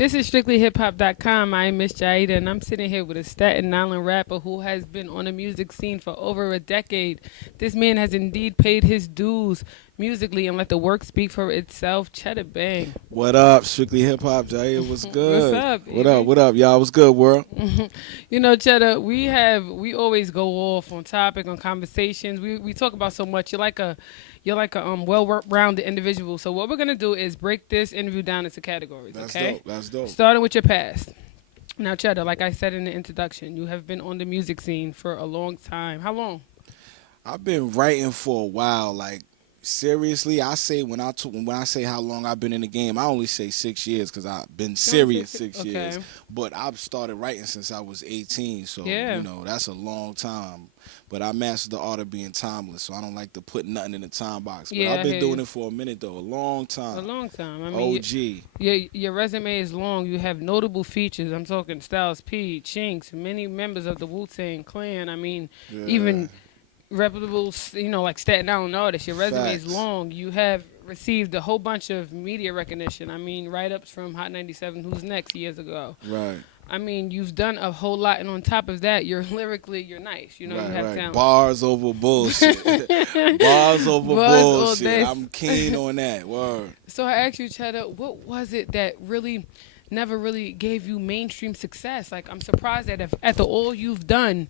This is StrictlyHipHop.com. I'm Miss Jayyiah, and I'm sitting here with a Staten Island rapper who has been on the music scene for over a decade. This man has indeed paid his dues musically and let the work speak for itself. Chedda Bang. What up, Strictly Hip Hop, Jayyiah? What's good? What's up, What up? What up, y'all? What's good, world? You know, Chedda, we always go off on topic, on conversations. We talk about so much. You're like a well-rounded individual. So what we're gonna do is break this interview down into categories. That's okay? dope. That's dope. Starting with your past. Now, Chedda, like I said in the introduction, you have been on the music scene for a long time. How long? I've been writing for a while. Like seriously, I say when I say how long I've been in the game, I only say 6 years because I've been serious 6 years. But I've started writing since I was 18, so you know that's a long time. But I mastered the art of being timeless, so I don't like to put nothing in the time box. But I've been doing it for a minute though, a long time. A long time. I mean, OG. Your resume is long. You have notable features. I'm talking Styles P, Chinks, many members of the Wu-Tang Clan. I mean, even reputable, like Staten Island artists. Your resume is long. You have received a whole bunch of media recognition. I mean, write-ups from Hot 97, Who's Next years ago. Right. I mean, you've done a whole lot, and on top of that, you're nice. You know, you have talent. Bars over bullshit. Bars over bullshit. I'm keen on that. Word. So I asked you, Chedda, what was it that really never really gave you mainstream success? Like, I'm surprised that after all you've done,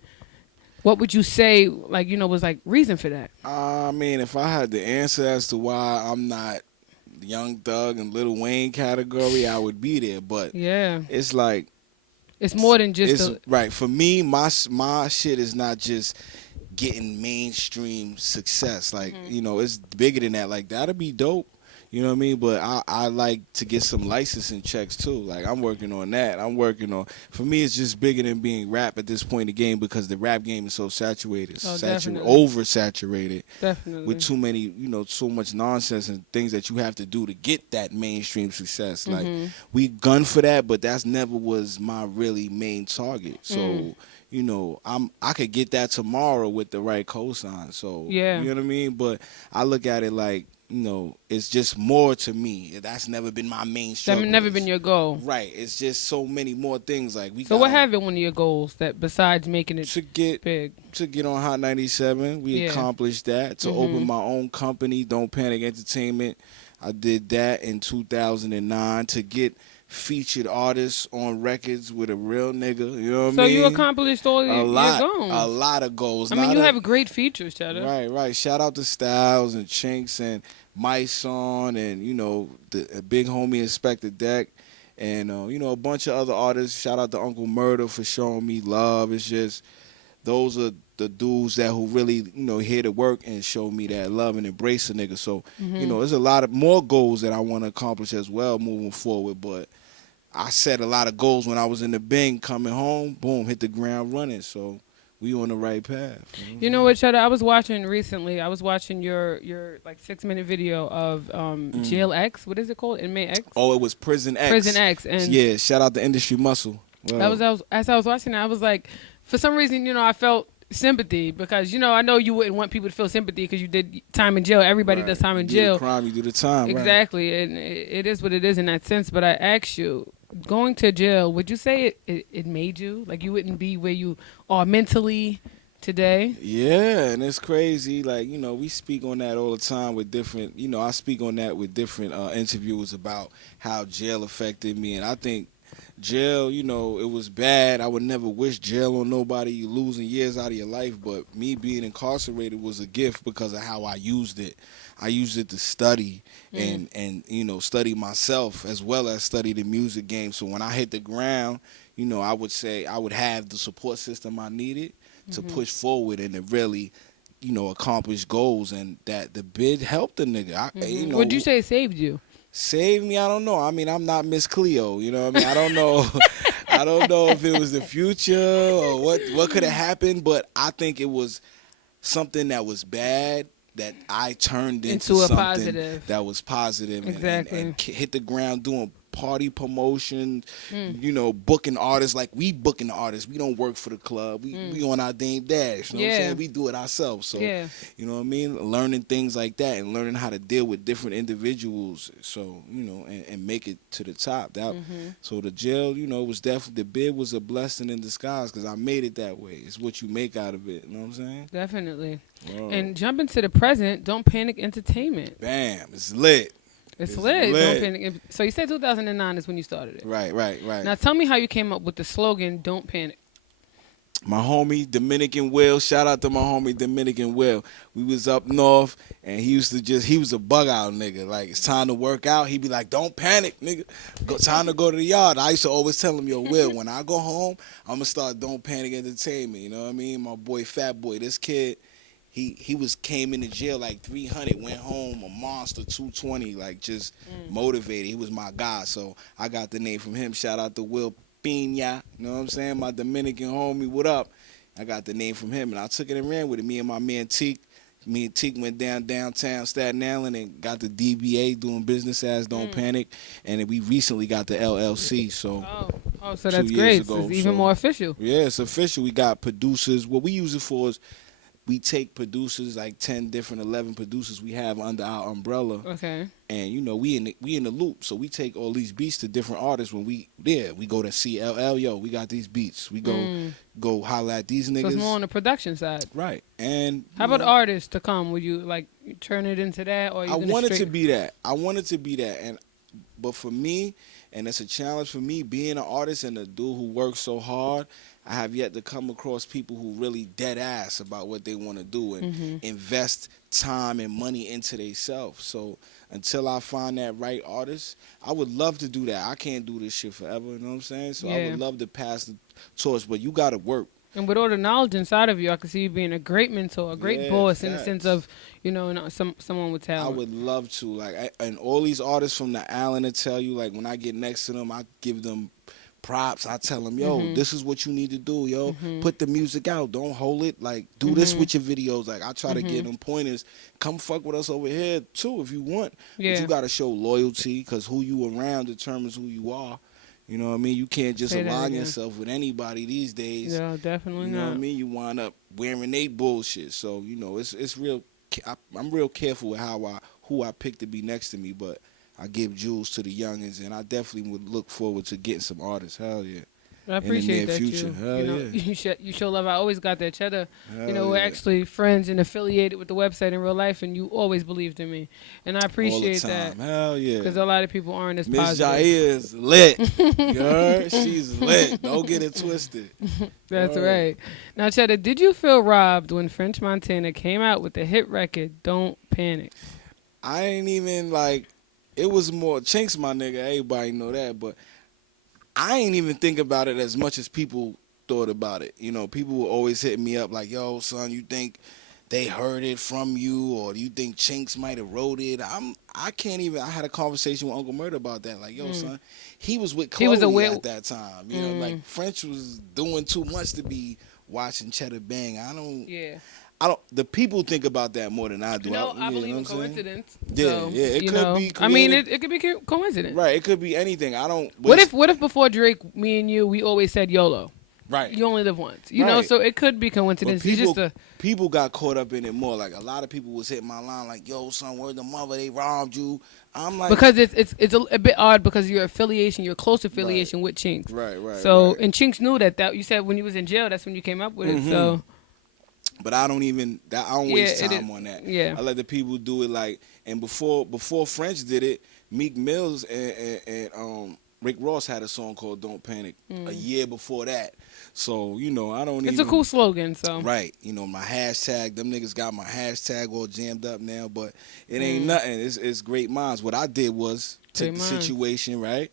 what would you say, was reason for that? I mean, if I had the answer as to why I'm not Young Thug and Lil Wayne category, I would be there. But it's like, it's more than just right. For me, my shit is not just getting mainstream success. Like, it's bigger than that. Like, that'd be dope. You know what I mean? But I like to get some licensing checks too. Like, I'm working on that. For me, it's just bigger than being rap at this point in the game because the rap game is so saturated, oversaturated. Definitely. With too many, so much nonsense and things that you have to do to get that mainstream success. Like, we gun for that, but that's never was my really main target. So, I could get that tomorrow with the right cosign. So, you know what I mean? But I look at it like, it's just more to me. That's never been my main struggle. That's never been your goal. Right. It's just so many more things. Like what have been one of your goals that besides making it big? To get on Hot 97, we accomplished that. To open my own company, Don't Panic Entertainment, I did that in 2009. To get featured artists on records with a real nigga, you know what I mean? So you accomplished all your goals. A lot of goals. I mean, you have great features, Chedda. Right. Shout out to Styles and Chinks and My Son and, the big homie Inspector Deck and, a bunch of other artists. Shout out to Uncle Murder for showing me love. It's just, those are the dudes that who really, here to work and show me that love and embrace a nigga. So, there's a lot of more goals that I want to accomplish as well moving forward. But I set a lot of goals when I was in the Bing, coming home, boom, hit the ground running. So we on the right path. You know what, Chedda? I was watching recently. I was watching your 6-minute video of Jail X. What is it called? Inmate X. Oh, it was Prison X. Prison X, and shout out to Industry Muscle. Wow. As I was watching it, I was like, for some reason, I felt sympathy because I know you wouldn't want people to feel sympathy because you did time in jail. Everybody does time in jail. You do the crime, you do the time. Exactly, and it is what it is in that sense. But I asked you, going to jail, would you say it made you? Like, you wouldn't be where you are mentally today? Yeah, and it's crazy. Like, we speak on that all the time with different, I speak on that with different interviewers about how jail affected me. And I think jail, it was bad. I would never wish jail on nobody. You're losing years out of your life. But me being incarcerated was a gift because of how I used it. I used it to study and study myself as well as study the music game. So when I hit the ground, I would say I would have the support system I needed to push forward and to really, accomplish goals. And that the bid helped the nigga. Would you say it saved you? Saved me? I don't know. I mean, I'm not Miss Cleo. You know what I mean? I don't know. I don't know if it was the future or what could have happened, but I think it was something that was bad that I turned into a something positive. that was positive and hit the ground doing party promotion, you know, booking artists. Like, we booking artists. We don't work for the club. We on our Dame Dash. You know what I'm saying? We do it ourselves. So, you know what I mean? Learning things like that and learning how to deal with different individuals. So, you know, and make it to the top. That So the jail, you know, was definitely, the bid was a blessing in disguise because I made it that way. It's what you make out of it. You know what I'm saying? Definitely. Whoa. And jumping to the present, Don't Panic Entertainment. Bam. It's lit. It's lit. Don't Panic. So you said 2009 is when you started it. Right. Now tell me how you came up with the slogan, Don't Panic. My homie Dominican Will, shout out to my homie Dominican Will. We was up north and he was a bug out nigga. Like, it's time to work out. He'd be like, don't panic, nigga. Time to go to the yard. I used to always tell him, yo, Will, when I go home, I'm gonna start Don't Panic Entertainment. You know what I mean? My boy Fat Boy, this kid, he came into jail like 300, went home a monster, 220, like just motivated. He was my guy. So I got the name from him. Shout out to Will Pina, you know what I'm saying? My Dominican homie, what up? I got the name from him, and I took it and ran with it. Me and my man Teak. Me and Teak went downtown Staten Island and got the DBA, doing business as Don't Panic, and then we recently got the LLC. So, so that's great. Ago, it's even more official. Yeah, it's official. We got producers. What we use it for is we take producers, like 10 different, 11 producers we have under our umbrella. Okay. And, you know, we in the loop. So we take all these beats to different artists when we go to CLL, yo, we got these beats. We go holla at these niggas. So it's more on the production side. Right. And how about artists to come? Would you, like, turn it into that? Or I wanted to be that. But for me, and it's a challenge for me, being an artist and a dude who works so hard, I have yet to come across people who really dead ass about what they want to do and invest time and money into themselves. So until I find that right artist, I would love to do that. I can't do this shit forever, you know what I'm saying? So I would love to pass the torch, but you got to work. And with all the knowledge inside of you, I can see you being a great mentor, a great boss, in the sense of, you know, someone with talent. I would love to. Like, and all these artists from the island to tell you, like, when I get next to them, I give them props. I tell them, yo, this is what you need to do, yo. Put the music out. Don't hold it. Like, do this with your videos. Like, I try to get them pointers. Come fuck with us over here, too, if you want. Yeah. But you got to show loyalty, because who you around determines who you are. You know what I mean? You can't just align yourself with anybody these days. Yeah, definitely not. You know what I mean? You wind up wearing they bullshit. So, you know, it's real. I'm real careful with who I pick to be next to me, but I give jewels to the youngins, and I definitely would look forward to getting some artists. Hell yeah. I appreciate that. Future. You know, you show love. I always got that, Chedda. You know, we're actually friends and affiliated with the website in real life, and you always believed in me, and I appreciate that. Hell yeah. Because a lot of people aren't as Miss positive. Jayyiah is lit. You heard? She's lit. Don't get it twisted. That's right. Now, Chedda, did you feel robbed when French Montana came out with the hit record "Don't Panic"? I ain't even like. It was more Chinks, my nigga. Everybody know that, but I ain't even think about it as much as people thought about it. You know, people were always hitting me up like, yo, son, you think they heard it from you, or do you think Chinks might have wrote it? I can't even. I had a conversation with Uncle Murder about that. Like, yo, son, he was with Chloe at that time. You know, like, French was doing too much to be watching Chedda Bang. The people think about that more than I do. I believe in coincidence. Yeah, it could be. I mean, it could be coincidence. Right, it could be anything. I don't. What if before Drake, me and you, we always said YOLO? Right. You only live once. You know, so it could be coincidence. People got caught up in it more. Like, a lot of people was hitting my line like, yo, son, where's the mother? They robbed you. I'm like, because it's a bit odd because your affiliation, your close affiliation with Chinks. Right. So and Chinks knew that you said when you was in jail, that's when you came up with it. So. But I don't waste time on that. Yeah. I let the people do it. Like, and before French did it, Meek Mills and Rick Ross had a song called "Don't Panic" a year before that. So, you know, It's a cool slogan. So right, you know, my hashtag. Them niggas got my hashtag all jammed up now, but it ain't nothing. It's great minds. What I did was take the situation right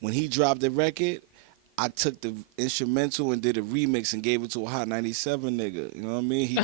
when he dropped the record. I took the instrumental and did a remix and gave it to a Hot 97 nigga. You know what I mean? He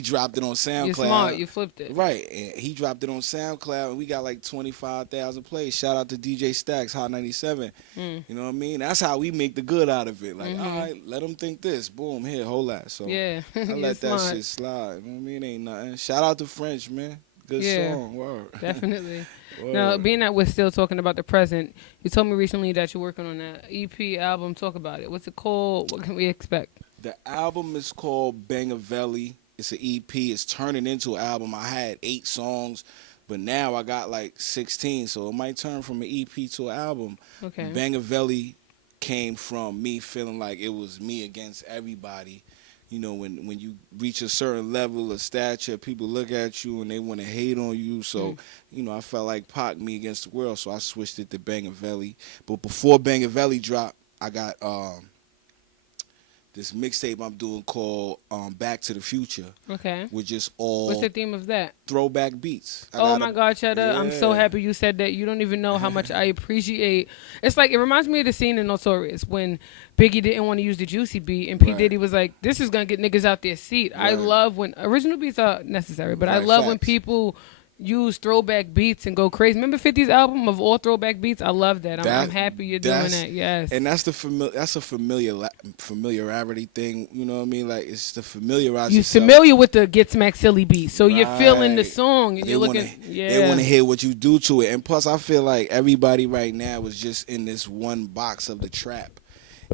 dropped it on SoundCloud. You're smart. You flipped it. Right. And he dropped it on SoundCloud, and we got like 25,000 plays. Shout out to DJ Stacks, Hot 97. You know what I mean? That's how we make the good out of it. Like, all right, let them think this. Boom, here, whole lot. So yeah, I let that shit slide. You know what I mean? Ain't nothing. Shout out to French, man. Good Yeah. song. Word. Definitely. Word. Now, being that we're still talking about the present, you told me recently that you're working on that EP album. Talk about it. What's it called? What can we expect? The album is called Bangavelli. It's an EP. It's turning into an album. I had 8 songs, but now I got like 16, so it might turn from an EP to an album. Okay. Bangavelli came from me feeling like it was me against everybody. You know, when you reach a certain level of stature, people look at you and they want to hate on you. So, you know, I felt like Pac, me against the world, so I switched it to Bangavelli. But before Bangavelli dropped, I got this mixtape I'm doing called Back to the Future. Okay. Which is all What's the theme of that? throwback beats. Oh my God, Chedda, I'm so happy you said that. You don't even know how much I appreciate. It's like, it reminds me of the scene in Notorious when Biggie didn't want to use the Juicy beat and P. Diddy was like, this is going to get niggas out their seat. I love when original beats are necessary, but I love when people use throwback beats and go crazy. Remember 50's album of all throwback beats? I love that. I'm happy you're doing that. Yes. And that's a familiarity thing. You know what I mean? Like, it's the familiarize you're yourself. Familiar with the Get Smack Silly beat, so you're feeling the song and they you're looking. They want to hear what you do to it. And plus, I feel like everybody right now is just in this one box of the trap.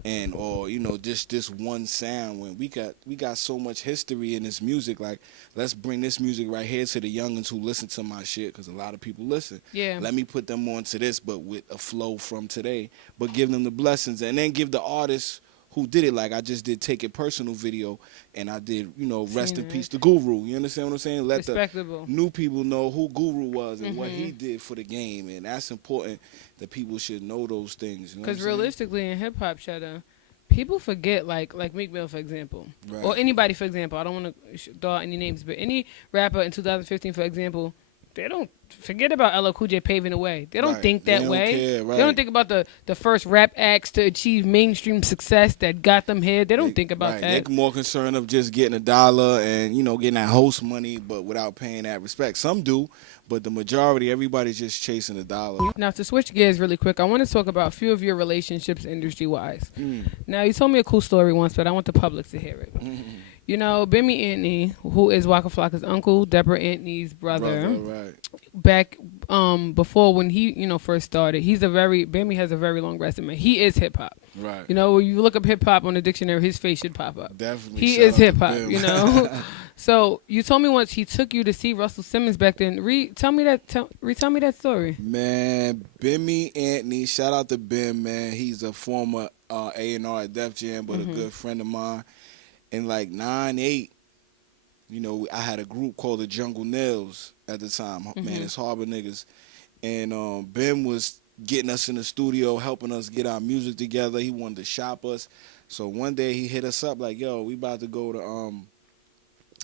And or you know just this one sound when we got so much history in this music, like let's bring this music right here to the youngins who listen to my shit, because a lot of people listen. Let me put them on to this, but with a flow from today, but give them the blessings, and then give the artists who did it, like I just did Take It Personal video, and I did, you know, Rest in Peace to Guru. You understand what I'm saying? Let the new people know who Guru was and what he did for the game, and that's important that people should know those things. Because realistically in hip hop, Chedda, people forget, like Meek Mill, for example, or anybody, for example. I don't want to throw out any names, but any rapper in 2015, for example, they don't forget about LL Cool J paving the way. They don't think that way. They don't think about the first rap acts to achieve mainstream success that got them here. They don't think about that. They're more concerned of just getting $1 and, you know, getting that host money, but without paying that respect. Some do, but the majority, everybody's just chasing $1. Now, to switch gears really quick, I want to talk about a few of your relationships industry-wise. Now, you told me a cool story once, but I want the public to hear it. You know, Bimmy Antney, who is Waka Flocka's uncle, Deborah Antney's brother, back before when he, you know, first started, Bimmy has a very long resume. He is hip hop. Right. You know, when you look up hip hop on the dictionary, his face should pop up. Definitely. He is hip hop, you know. So you told me once he took you to see Russell Simmons back then. Retell me that story. Man, Bimmy Antney, shout out to Bim, man. He's a former A&R at Def Jam, but a good friend of mine. In like 9-8, you know, I had a group called the Jungle Nails at the time. Man, it's Harbor niggas. And Bim was getting us in the studio, helping us get our music together. He wanted to shop us. So one day he hit us up like, yo, we about to go to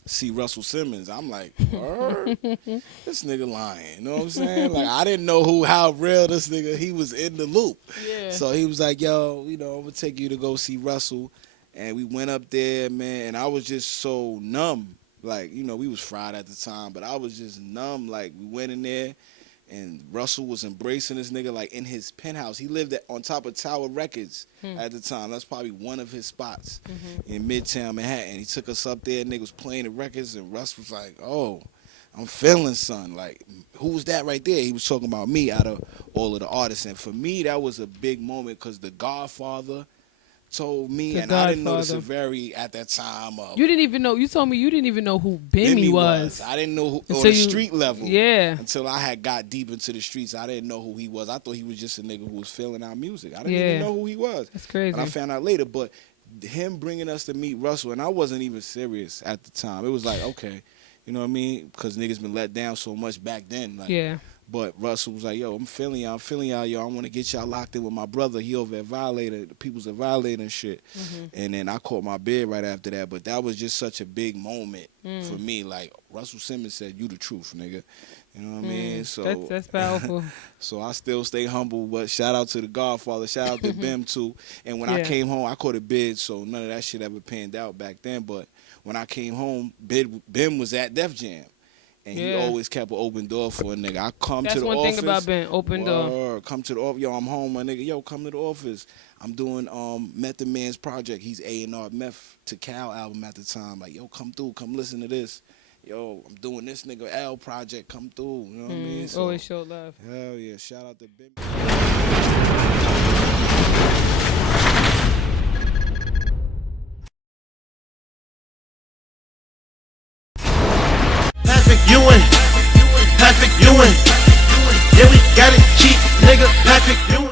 see Russell Simmons. I'm like, this nigga lying. You know what I'm saying? Like, I didn't know how real this nigga, he was in the loop. Yeah. So he was like, yo, you know, I'm going to take you to go see Russell. And we went up there, man, and I was just so numb. Like, you know, we was fried at the time, but I was just numb. Like, we went in there, and Russell was embracing this nigga, like, in his penthouse. He lived on top of Tower Records at the time. That's probably one of his spots in Midtown Manhattan. He took us up there, nigga was playing the records, and Russ was like, oh, I'm feeling son. Like, who was that right there? He was talking about me out of all of the artists. And for me, that was a big moment because The Godfather told me, and I didn't know the severity at that time. You didn't even know. You told me you didn't even know who Bimmy was. I didn't know who, on the street level. Yeah. Until I had got deep into the streets, I didn't know who he was. I thought he was just a nigga who was feeling our music. I didn't even know who he was. That's crazy. And I found out later. But him bringing us to meet Russell, and I wasn't even serious at the time. It was like, okay, you know what I mean? Because niggas been let down so much back then. Like, yeah. But Russell was like, yo, I'm feeling y'all, yo. I want to get y'all locked in with my brother. He over at Violator. The people's at Violator and shit. And then I caught my bid right after that. But that was just such a big moment for me. Like, Russell Simmons said, you the truth, nigga. You know what I mean? So that's powerful. So I still stay humble. But shout out to The Godfather. Shout out to Bim, too. And when I came home, I caught a bid. So none of that shit ever panned out back then. But when I came home, Bim was at Def Jam. And he always kept an open door for a nigga. I come to the office. That's one thing about Ben, open door. Come to the office. Yo, I'm home, my nigga. Yo, come to the office. I'm doing Method Man's project. He's A&R Meth to Cal album at the time. Like, yo, come through. Come listen to this. yo, I'm doing this nigga L project, come through. You know what I mean? So, always show love. Hell yeah, shout out to Bimmy. Patrick Ewing. Yeah, we got it cheap, nigga. Patrick Ewing.